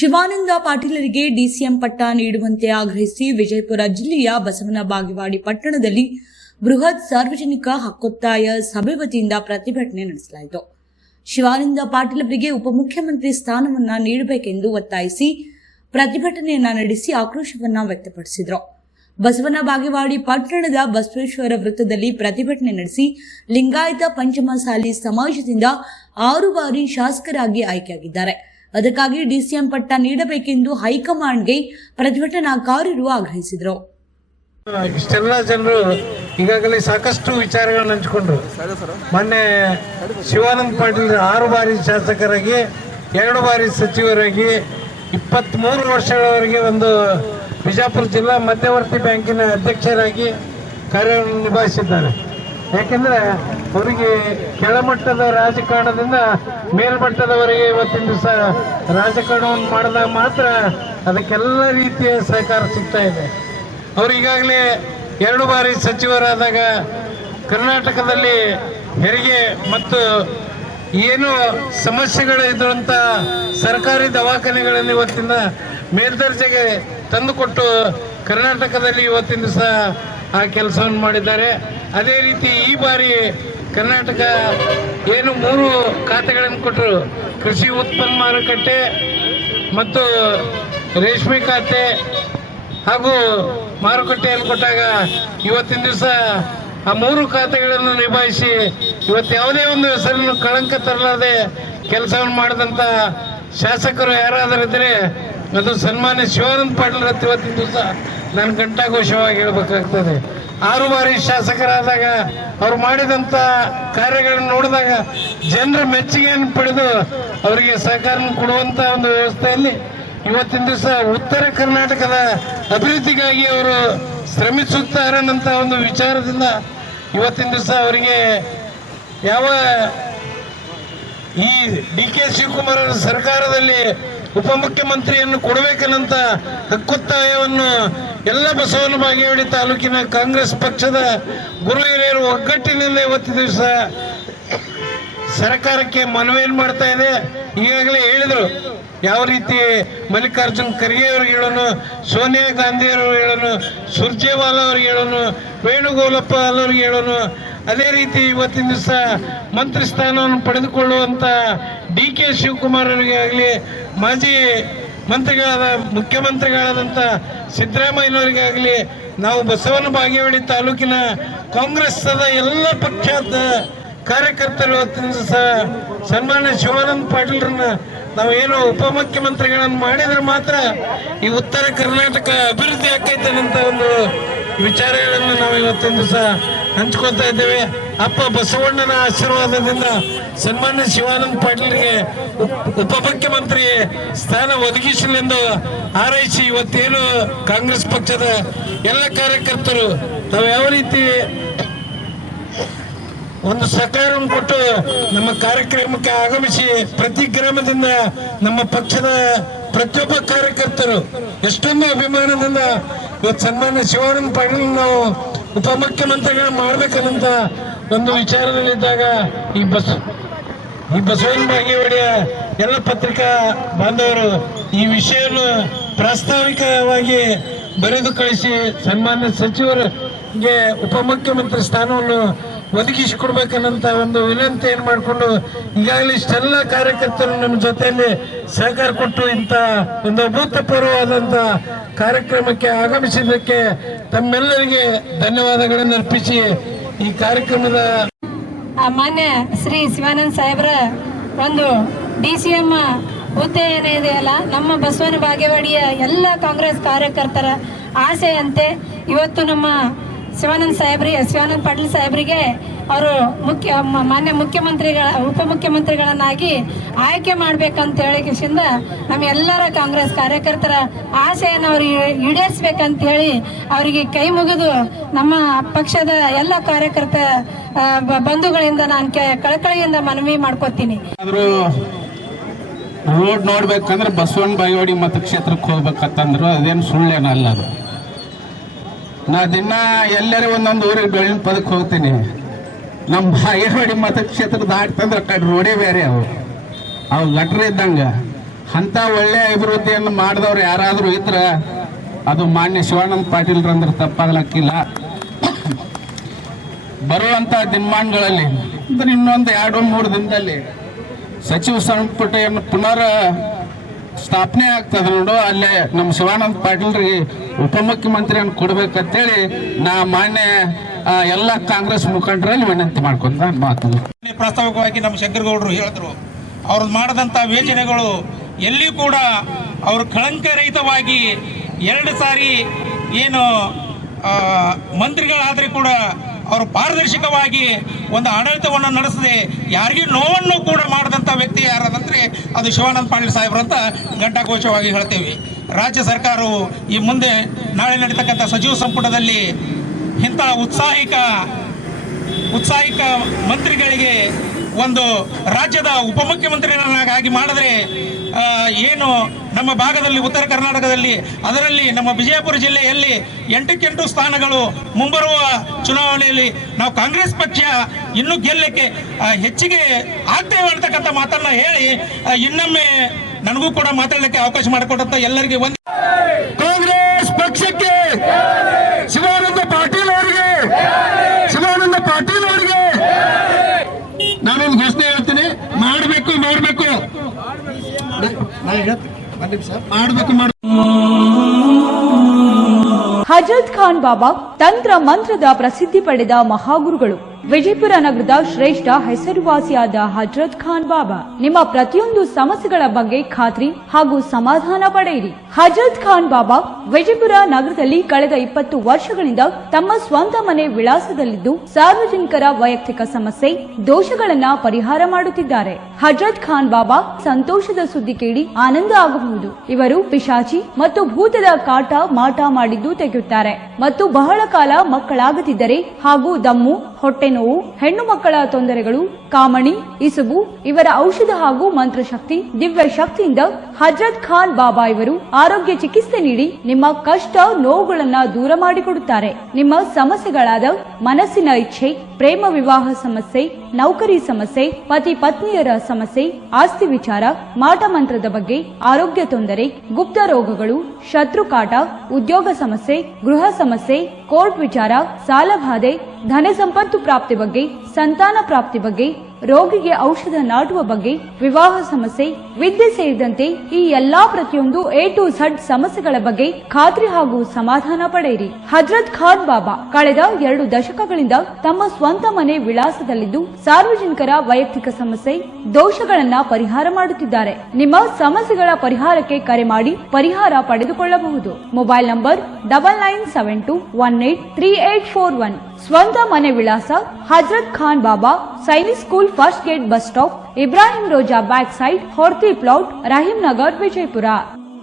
Shivananda ಪಾಟೀಲರಿಗೆ DCM ಪಟ್ಟ ನೀಡುವಂತೆ ಆಗ್ರಹಿಸಿ ವಿಜಯಪುರ ಜಿಲ್ಲೆಯ ಬಸವನ ಬಾಗೇವಾಡಿ ಪಟ್ಟಣದಲ್ಲಿ ಬೃಹತ್ ಸಾರ್ವಜನಿಕ ಹಕ್ಕೊತ್ತಾಯ ಸಭೆ ವತಿಯಿಂದ ಪ್ರತಿಭಟನೆ ನಡೆಸಲಾಯಿತು. ಶಿವಾನಂದ ಪಾಟೀಲ್ ಅವರಿಗೆ ಉಪಮುಖ್ಯಮಂತ್ರಿ ಸ್ಥಾನವನ್ನ ನೀಡಬೇಕೆಂದು ಒತ್ತಾಯಿಸಿ ಪ್ರತಿಭಟನೆಯನ್ನ ನಡೆಸಿ ಆಕ್ರೋಶವನ್ನ ವ್ಯಕ್ತಪಡಿಸಿದರು. ಬಸವನ ಬಾಗೇವಾಡಿ ಪಟ್ಟಣದ ಬಸವೇಶ್ವರ ವೃತ್ತದಲ್ಲಿ ಪ್ರತಿಭಟನೆ ನಡೆಸಿ ಲಿಂಗಾಯತ ಪಂಚಮಸಾಲಿ ಸಮಾಜದಿಂದ 6 ಬಾರಿ ಶಾಸಕರಾಗಿ ಆಯ್ಕೆಯಾಗಿದ್ದಾರೆ. ಅದಕ್ಕಾಗಿ ಡಿಸಿಎಂ ಪಟ್ಟ ನೀಡಬೇಕೆಂದು ಹೈಕಮಾಂಡ್ಗೆ ಪ್ರತಿಭಟನಾಕಾರರು ಆಗ್ರಹಿಸಿದರು. ಇಷ್ಟೆಲ್ಲ ಜನರು ಈಗಾಗಲೇ ಸಾಕಷ್ಟು ವಿಚಾರಗಳನ್ನು ಹಂಚಿಕೊಂಡ್ರು. ಮೊನ್ನೆ ಶಿವಾನಂದ ಪಾಟೀಲ್ 6 ಬಾರಿ ಶಾಸಕರಾಗಿ 2 ಬಾರಿ ಸಚಿವರಾಗಿ 23 ವರ್ಷಗಳವರೆಗೆ ಒಂದು ಬಿಜಾಪುರ ಜಿಲ್ಲಾ ಮಧ್ಯವರ್ತಿ ಬ್ಯಾಂಕಿನ ಅಧ್ಯಕ್ಷರಾಗಿ ಕಾರ್ಯವನ್ನು ನಿಭಾಯಿಸಿದ್ದಾರೆ. ಯಾಕೆಂದ್ರೆ ಅವರಿಗೆ ಕೆಳಮಟ್ಟದ ರಾಜಕಾರಣದಿಂದ ಮೇಲ್ಮಟ್ಟದವರೆಗೆ ಇವತ್ತಿನ ದಿವಸ ರಾಜಕಾರಣವನ್ನು ಮಾಡಿದಾಗ ಮಾತ್ರ ಅದಕ್ಕೆಲ್ಲ ರೀತಿಯ ಸಹಕಾರ ಸಿಗ್ತಾ ಇದೆ. ಅವರು ಈಗಾಗಲೇ 2 ಬಾರಿ ಸಚಿವರಾದಾಗ ಕರ್ನಾಟಕದಲ್ಲಿ ಹೆರಿಗೆ ಮತ್ತು ಏನು ಸಮಸ್ಯೆಗಳು ಇದ್ದಂಥ ಸರ್ಕಾರಿ ದವಾಖಾನೆಗಳನ್ನು ಇವತ್ತಿನ ಮೇಲ್ದರ್ಜೆಗೆ ತಂದುಕೊಟ್ಟು ಕರ್ನಾಟಕದಲ್ಲಿ ಇವತ್ತಿನ ದಿವಸ ಆ ಕೆಲಸವನ್ನು ಮಾಡಿದ್ದಾರೆ. ಅದೇ ರೀತಿ ಈ ಬಾರಿ ಕರ್ನಾಟಕ ಏನು 3 ಖಾತೆಗಳನ್ನು ಕೊಟ್ಟರು, ಕೃಷಿ ಉತ್ಪನ್ನ ಮಾರುಕಟ್ಟೆ ಮತ್ತು ರೇಷ್ಮೆ ಖಾತೆ ಹಾಗೂ ಮಾರುಕಟ್ಟೆಯನ್ನು ಕೊಟ್ಟಾಗ ಇವತ್ತಿನ ದಿವಸ ಆ 3 ಖಾತೆಗಳನ್ನು ನಿಭಾಯಿಸಿ ಇವತ್ತು ಯಾವುದೇ ಒಂದು ಹೆಸರನ್ನು ಕಳಂಕ ತರಲಾದೆ ಕೆಲಸವನ್ನು ಮಾಡಿದಂಥ ಶಾಸಕರು ಯಾರಾದರಿದ್ದರೆ ಅದು ಸನ್ಮಾನ್ಯ ಶಿವಾನಂದ ಪಾಟೀಲ್ ಅಂತ ಇವತ್ತಿನ ದಿವಸ ನಾನು ಘಂಟಾಘೋಷವಾಗಿ ಹೇಳಬೇಕಾಗ್ತದೆ. 6 ಬಾರಿ ಶಾಸಕರಾದಾಗ ಅವ್ರು ಮಾಡಿದಂಥ ಕಾರ್ಯಗಳನ್ನು ನೋಡಿದಾಗ ಜನರ ಮೆಚ್ಚುಗೆಯನ್ನು ಪಡೆದು ಅವರಿಗೆ ಸಹಕಾರ ಕೊಡುವಂಥ ಒಂದು ವ್ಯವಸ್ಥೆಯಲ್ಲಿ ಇವತ್ತಿನ ದಿವಸ ಉತ್ತರ ಕರ್ನಾಟಕದ ಅಭಿವೃದ್ಧಿಗಾಗಿ ಅವರು ಶ್ರಮಿಸುತ್ತಾರೆ ಅನ್ನೋಂಥ ಒಂದು ವಿಚಾರದಿಂದ ಇವತ್ತಿನ ದಿವಸ ಅವರಿಗೆ ಯಾವ ಈ DK ಶಿವಕುಮಾರ್ ಸರ್ಕಾರದಲ್ಲಿ ಉಪಮುಖ್ಯಮಂತ್ರಿಯನ್ನು ಕೊಡಬೇಕನ್ನಂತ ಹಕ್ಕೊತ್ತಾಯವನ್ನು ಎಲ್ಲ ಬಸವನ ಬಾಗೇವಾಡಿ ತಾಲೂಕಿನ ಕಾಂಗ್ರೆಸ್ ಪಕ್ಷದ ಗುರು ಹಿರಿಯರು ಒಗ್ಗಟ್ಟಿನಿಂದ ಇವತ್ತಿನ ದಿವಸ ಸರ್ಕಾರಕ್ಕೆ ಮನವಿಯನ್ನು ಮಾಡ್ತಾ ಇದೆ. ಈಗಾಗಲೇ ಹೇಳಿದರು ಯಾವ ರೀತಿ ಮಲ್ಲಿಕಾರ್ಜುನ್ ಖರ್ಗೆ ಅವ್ರಿಗೆ ಹೇಳೋನು, ಸೋನಿಯಾ ಗಾಂಧಿ ಅವ್ರಿಗೆ ಹೇಳೋನು, ಸುರ್ಜೇವಾಲಾ ಅವ್ರಿಗೆ ಹೇಳೋನು, ವೇಣುಗೋಪಾಲ್ ಅವ್ರಿಗೆ ಹೇಳೋನು, ಅದೇ ರೀತಿ ಇವತ್ತಿನ ದಿವಸ ಮಂತ್ರಿ ಸ್ಥಾನವನ್ನು ಪಡೆದುಕೊಳ್ಳುವಂಥ DK ಶಿವಕುಮಾರ್ ಅವರಿಗೆ ಆಗಲಿ, ಮಾಜಿ ಮಂತ್ರಿಗಳಾದ ಮುಖ್ಯಮಂತ್ರಿಗಳಾದಂಥ ಸಿದ್ದರಾಮಯ್ಯನವರಿಗಾಗಲಿ, ನಾವು ಬಸವನ ಬಾಗೇವಾಡಿ ತಾಲೂಕಿನ ಕಾಂಗ್ರೆಸ್ನ ಎಲ್ಲ ಪಕ್ಷದ ಕಾರ್ಯಕರ್ತರು ಇವತ್ತಿನ ದಿವಸ ಸನ್ಮಾನ್ಯ ಶಿವಾನಂದ ಪಾಟೀಲ್ರನ್ನ ನಾವು ಏನು ಉಪಮುಖ್ಯಮಂತ್ರಿಗಳನ್ನು ಮಾಡಿದ್ರೆ ಮಾತ್ರ ಈ ಉತ್ತರ ಕರ್ನಾಟಕ ಅಭಿವೃದ್ಧಿ ಆಕೈತೆ ಅನ್ನೋಂಥ ಒಂದು ವಿಚಾರಗಳನ್ನು ನಾವು ಇವತ್ತಿನ ದಿವಸ ಹಂಚ್ಕೊತಾ ಇದ್ದೇವೆ. ಅಪ್ಪ ಬಸವಣ್ಣನ ಆಶೀರ್ವಾದದಿಂದ ಸನ್ಮಾನ್ಯ ಶಿವಾನಂದ ಪಾಟೀಲ್ರಿಗೆ ಉಪಮುಖ್ಯಮಂತ್ರಿ ಸ್ಥಾನ ಒದಗಿಸಲೆಂದು ಹಾರೈಸಿ ಇವತ್ತೇನು ಕಾಂಗ್ರೆಸ್ ಪಕ್ಷದ ಎಲ್ಲ ಕಾರ್ಯಕರ್ತರು ನಾವು ಯಾವ ರೀತಿ ಒಂದು ಸಹಕಾರವನ್ನು ಕೊಟ್ಟು ನಮ್ಮ ಕಾರ್ಯಕ್ರಮಕ್ಕೆ ಆಗಮಿಸಿ ಪ್ರತಿ ಗ್ರಾಮದಿಂದ ನಮ್ಮ ಪಕ್ಷದ ಪ್ರತಿಯೊಬ್ಬ ಕಾರ್ಯಕರ್ತರು ಎಷ್ಟೊಂದು ಅಭಿಮಾನದಿಂದ ಇವತ್ತು ಸನ್ಮಾನ್ಯ ಶಿವಾನಂದ ಪಾಟೀಲ್ ನಾವು ಉಪಮುಖ್ಯಮಂತ್ರಿಗಳನ್ನ ಮಾಡ್ಬೇಕನ್ನಂತ ಒಂದು ವಿಚಾರದಲ್ಲಿದ್ದಾಗ ಈ ಬಸವನ ಬಾಗೇವಾಡಿಯ ಎಲ್ಲ ಪತ್ರಿಕಾ ಬಾಂಧವರು ಈ ವಿಷಯವನ್ನು ಪ್ರಾಸ್ತಾವಿಕವಾಗಿ ಬರೆದು ಕಳಿಸಿ ಸನ್ಮಾನ್ಯ ಸಚಿವರಿಗೆ ಉಪಮುಖ್ಯಮಂತ್ರಿ ಸ್ಥಾನವನ್ನು ಒದಗಿಸಿಕೊಡ್ಬೇಕನ್ನಂತ ಒಂದು ವಿನಂತಿಯನ್ನು ಮಾಡಿಕೊಂಡು ಈಗಾಗಲೇ ಇಷ್ಟೆಲ್ಲ ಕಾರ್ಯಕರ್ತರು ನಮ್ಮ ಜೊತೆಯಲ್ಲಿ ಸಹಕಾರ ಕೊಟ್ಟು ಇಂಥ ಒಂದು ಅಭೂತಪೂರ್ವವಾದಂಥ ಕಾರ್ಯಕ್ರಮಕ್ಕೆ ಆಗಮಿಸಿದ್ದಕ್ಕೆ ತಮ್ಮೆಲ್ಲರಿಗೆ ಧನ್ಯವಾದಗಳನ್ನು ಅರ್ಪಿಸಿ ಈ ಕಾರ್ಯಕ್ರಮದ ಮಾನ್ಯ ಶ್ರೀ ಶಿವಾನಂದ ಸಾಹೇಬ್ರ ಒಂದು DCM ಹುದ್ದೆ ಏನಿದೆಯಲ್ಲ ನಮ್ಮ ಬಸವನ ಬಾಗೇವಾಡಿಯ ಎಲ್ಲ ಕಾಂಗ್ರೆಸ್ ಕಾರ್ಯಕರ್ತರ ಆಸೆಯಂತೆ ಇವತ್ತು ನಮ್ಮ ಶಿವಾನಂದ ಪಾಟೀಲ್ ಸಾಹೇಬರಿಗೆ ಅವರು ಮಾನ್ಯ ಉಪಮುಖ್ಯಮಂತ್ರಿಗಳನ್ನಾಗಿ ಆಯ್ಕೆ ಮಾಡ್ಬೇಕಂತ ಹೇಳಿಕಿಂದ ನಮ್ಮ ಎಲ್ಲರ ಕಾಂಗ್ರೆಸ್ ಕಾರ್ಯಕರ್ತರ ಆಸೆಯನ್ನು ಅವ್ರಿಗೆ ಈಡೇರಿಸ್ಬೇಕಂತ ಹೇಳಿ ಅವರಿಗೆ ಕೈ ಮುಗಿದು ನಮ್ಮ ಪಕ್ಷದ ಎಲ್ಲ ಕಾರ್ಯಕರ್ತ ಬಂಧುಗಳಿಂದ ನಾನು ಕಳಕಳಿಯಿಂದ ಮನವಿ ಮಾಡ್ಕೋತೀನಿ. ರೋಡ್ ನೋಡ್ಬೇಕಂದ್ರೆ ಬಸವನ ಬಾಗೇವಾಡಿ ಮತಕ್ಷೇತ್ರಕ್ಕೆ ಹೋಗ್ಬೇಕಂತಂದ್ರು ಅದೇನು ಸುಳ್ಳೇನಲ್ಲ. ಅದು ನಾ ದಿನ ಎಲ್ಲರೂ ಒಂದೊಂದು ಊರಿಗೆ ಬೆಳ್ಳಿನ ಪದಕ್ಕೆ ಹೋಗ್ತೀನಿ. ನಮ್ಮ ಬಾಗೇವಾಡಿ ಮತಕ್ಷೇತ್ರ ದಾಟ್ತಂದ್ರೆ ಕಡೆ ರೋಡೇ ಬೇರೆ ಅವು ಗಟ್ರ ಇದ್ದಂಗೆ ಅಂತ ಒಳ್ಳೆ ಅಭಿವೃದ್ಧಿಯನ್ನು ಮಾಡಿದವ್ರು ಯಾರಾದರೂ ಇದ್ರೆ ಅದು ಮಾನ್ಯ ಶಿವಾನಂದ ಪಾಟೀಲ್ರಂದ್ರೆ ತಪ್ಪಾಗ್ಲಕ್ಕಿಲ್ಲ. ಬರುವಂತ ದಿನಮಾನಗಳಲ್ಲಿ ಅಂದ್ರೆ ಇನ್ನೊಂದು 2-3 ದಿನದಲ್ಲಿ ಸಚಿವ ಸಂಪುಟವನ್ನು ಪುನರ್ ಸ್ಥಾಪನೆ ಆಗ್ತದೆ ನೋಡು, ಅಲ್ಲೇ ನಮ್ಮ ಶಿವಾನಂದ ಪಾಟೀಲ್ರಿಗೆ ಉಪಮುಖ್ಯಮಂತ್ರಿಯನ್ನು ಕೊಡ್ಬೇಕಂತೇಳಿ ನಾ ಮಾನ್ಯ ಎಲ್ಲ ಕಾಂಗ್ರೆಸ್ ಮುಖಂಡರಲ್ಲಿ ವಿನಂತಿ ಮಾಡ್ಕೊಂತ ಮಾತು. ಪ್ರಾಸ್ತಾವಿಕವಾಗಿ ನಮ್ಮ ಶಂಕರಗೌಡರು ಹೇಳಿದ್ರು, ಅವ್ರು ಮಾಡಿದಂಥ ಯೋಜನೆಗಳು ಎಲ್ಲಿ ಕೂಡ ಅವರು ಕಳಂಕರಹಿತವಾಗಿ 2 ಸಾರಿ ಏನು ಮಂತ್ರಿಗಳಾದರೆ ಕೂಡ ಅವರು ಪಾರದರ್ಶಕವಾಗಿ ಒಂದು ಆಡಳಿತವನ್ನು ನಡೆಸದೆ ಯಾರಿಗೂ ನೋವನ್ನು ಕೂಡ ಮಾಡಿದಂಥ ವ್ಯಕ್ತಿ ಯಾರಾದಂದರೆ ಅದು ಶಿವಾನಂದ ಪಾಟೀಲ್ ಸಾಹೇಬ್ರಂತ ಘಂಟಾಘೋಷವಾಗಿ ಹೇಳ್ತೇವೆ. ರಾಜ್ಯ ಸರ್ಕಾರವು ಈ ಮುಂದೆ ನಾಳೆ ನಡೀತಕ್ಕಂಥ ಸಚಿವ ಸಂಪುಟದಲ್ಲಿ ಇಂಥ ಉತ್ಸಾಹಿಕ ಮಂತ್ರಿಗಳಿಗೆ ಒಂದು ರಾಜ್ಯದ ಉಪಮುಖ್ಯಮಂತ್ರಿಗಳನ್ನಾಗಿ ಮಾಡಿದ್ರೆ ಏನು ನಮ್ಮ ಭಾಗದಲ್ಲಿ ಉತ್ತರ ಕರ್ನಾಟಕದಲ್ಲಿ ಅದರಲ್ಲಿ ನಮ್ಮ ವಿಜಯಪುರ ಜಿಲ್ಲೆಯಲ್ಲಿ 8 ಸ್ಥಾನಗಳು ಮುಂಬರುವ ಚುನಾವಣೆಯಲ್ಲಿ ನಾವು ಕಾಂಗ್ರೆಸ್ ಪಕ್ಷ ಇನ್ನೂ ಗೆಲ್ಲಕ್ಕೆ ಹೆಚ್ಚಿಗೆ ಆಗ್ತೇವೆ ಅಂತಕ್ಕಂಥ ಮಾತನ್ನ ಹೇಳಿ ಇನ್ನೊಮ್ಮೆ ನನಗೂ ಕೂಡ ಮಾತಾಡಲಿಕ್ಕೆ ಅವಕಾಶ ಮಾಡಿಕೊಟ್ಟಂತ ಎಲ್ಲರಿಗೆ ಒಂದು ಕಾಂಗ್ರೆಸ್ ಪಕ್ಷಕ್ಕೆ ಶಿವಾನಂದ ಪಾಟೀಲ್ ಅವರಿಗೆ ನಾನೊಂದು ಘೋಷಣೆ ಹೇಳ್ತೀನಿ, ಮಾಡಬೇಕು ಹಜರತ್ ಖಾನ್ ಬಾಬಾ ತಂತ್ರ ಮಂತ್ರದ ಪ್ರಸಿದ್ಧಿ ಪಡೆದ ಮಹಾಗುರುಗಳು. ವಿಜಯಪುರ ನಗರದ ಶ್ರೇಷ್ಠ ಹೆಸರುವಾಸಿಯಾದ ಹಜರತ್ ಖಾನ್ ಬಾಬಾ ನಿಮ್ಮ ಪ್ರತಿಯೊಂದು ಸಮಸ್ಯೆಗಳ ಬಗ್ಗೆ ಖಾತ್ರಿ ಹಾಗೂ ಸಮಾಧಾನ ಪಡೆಯಿರಿ. ಹಜರತ್ ಖಾನ್ ಬಾಬಾ ವಿಜಯಪುರ ನಗರದಲ್ಲಿ ಕಳೆದ 20 ವರ್ಷಗಳಿಂದ ತಮ್ಮ ಸ್ವಂತ ಮನೆ ವಿಳಾಸದಲ್ಲಿದ್ದು ಸಾರ್ವಜನಿಕರ ವೈಯಕ್ತಿಕ ಸಮಸ್ಯೆ ದೋಷಗಳನ್ನ ಪರಿಹಾರ ಮಾಡುತ್ತಿದ್ದಾರೆ. ಹಜರತ್ ಖಾನ್ ಬಾಬಾ ಸಂತೋಷದ ಸುದ್ದಿ ಕೇಳಿ ಆನಂದ ಆಗಬಹುದು. ಇವರು ಪಿಶಾಚಿ ಮತ್ತು ಭೂತದ ಕಾಟ ಮಾಟ ಮಾಡಿದ್ದು ತೆಗೆಯುತ್ತಾರೆ ಮತ್ತು ಬಹಳ ಕಾಲ ಮಕ್ಕಳಾಗದಿದ್ದರೆ ಹಾಗೂ ದಮ್ಮು, ಹೊಟ್ಟೆ ನೋವು, ಹೆಣ್ಣು ಮಕ್ಕಳ ತೊಂದರೆಗಳು, ಕಾಮಣಿ, ಇಸುಬು ಇವರ ಔಷಧ ಹಾಗೂ ಮಂತ್ರಶಕ್ತಿ, ದಿವ್ಯ ಶಕ್ತಿಯಿಂದ ಹಜರತ್ ಖಾನ್ ಬಾಬಾ ಇವರು ಆರೋಗ್ಯ ಚಿಕಿತ್ಸೆ ನೀಡಿ ನಿಮ್ಮ ಕಷ್ಟ ನೋವುಗಳನ್ನ ದೂರ ಮಾಡಿಕೊಡುತ್ತಾರೆ. ನಿಮ್ಮ ಸಮಸ್ಯೆಗಳಾದ ಮನಸ್ಸಿನ ಇಚ್ಛೆ, ಪ್ರೇಮ ವಿವಾಹ ಸಮಸ್ಯೆ, ನೌಕರಿ ಸಮಸ್ಯೆ, ಪತಿ ಪತ್ನಿಯರ ಸಮಸ್ಯೆ, ಆಸ್ತಿ ವಿಚಾರ, ಮಾಟ ಮಂತ್ರದ ಬಗ್ಗೆ, ಆರೋಗ್ಯ ತೊಂದರೆ, ಗುಪ್ತ ರೋಗಗಳು, ಶತ್ರುಕಾಟ, ಉದ್ಯೋಗ ಸಮಸ್ಯೆ, ಗೃಹ ಸಮಸ್ಯೆ, ಕೋರ್ಟ್ ವಿಚಾರ, ಸಾಲಬಾಧೆ, ಧನ ಸಂಪತ್ತು ಪ್ರಾಪ್ತಿ ಬಗ್ಗೆ, ಸಂತಾನ ಪ್ರಾಪ್ತಿ ಬಗ್ಗೆ, ರೋಗಿಗೆ ಔಷಧ ನಾಟುವ ಬಗ್ಗೆ, ವಿವಾಹ ಸಮಸ್ಯೆ, ವಿದ್ಯೆ ಸೇರಿದಂತೆ ಈ ಎಲ್ಲಾ ಪ್ರತಿಯೊಂದು A to Z ಸಮಸ್ಯೆಗಳ ಬಗ್ಗೆ ಖಾತ್ರಿ ಹಾಗೂ ಸಮಾಧಾನ ಪಡೆಯಿರಿ. ಹಜರತ್ ಖಾನ್ ಬಾಬಾ ಕಳೆದ 2 ದಶಕಗಳಿಂದ ತಮ್ಮ ಸ್ವಂತ ಮನೆ ವಿಳಾಸದಲ್ಲಿದ್ದು ಸಾರ್ವಜನಿಕರ ವೈಯಕ್ತಿಕ ಸಮಸ್ಯೆ ದೋಷಗಳನ್ನ ಪರಿಹಾರ ಮಾಡುತ್ತಿದ್ದಾರೆ. ನಿಮ್ಮ ಸಮಸ್ಯೆಗಳ ಪರಿಹಾರಕ್ಕೆ ಕರೆ ಮಾಡಿ ಪರಿಹಾರ ಪಡೆದುಕೊಳ್ಳಬಹುದು. Mobile number 9972183841. ಸ್ವಂತ ಮನೆ ವಿಳಾಸ Hazrat Khan Baba, Sainik school, first gate, bus stop, Ibrahim Roza back side, Horti plot, Rahim Nagar, Vijayapura.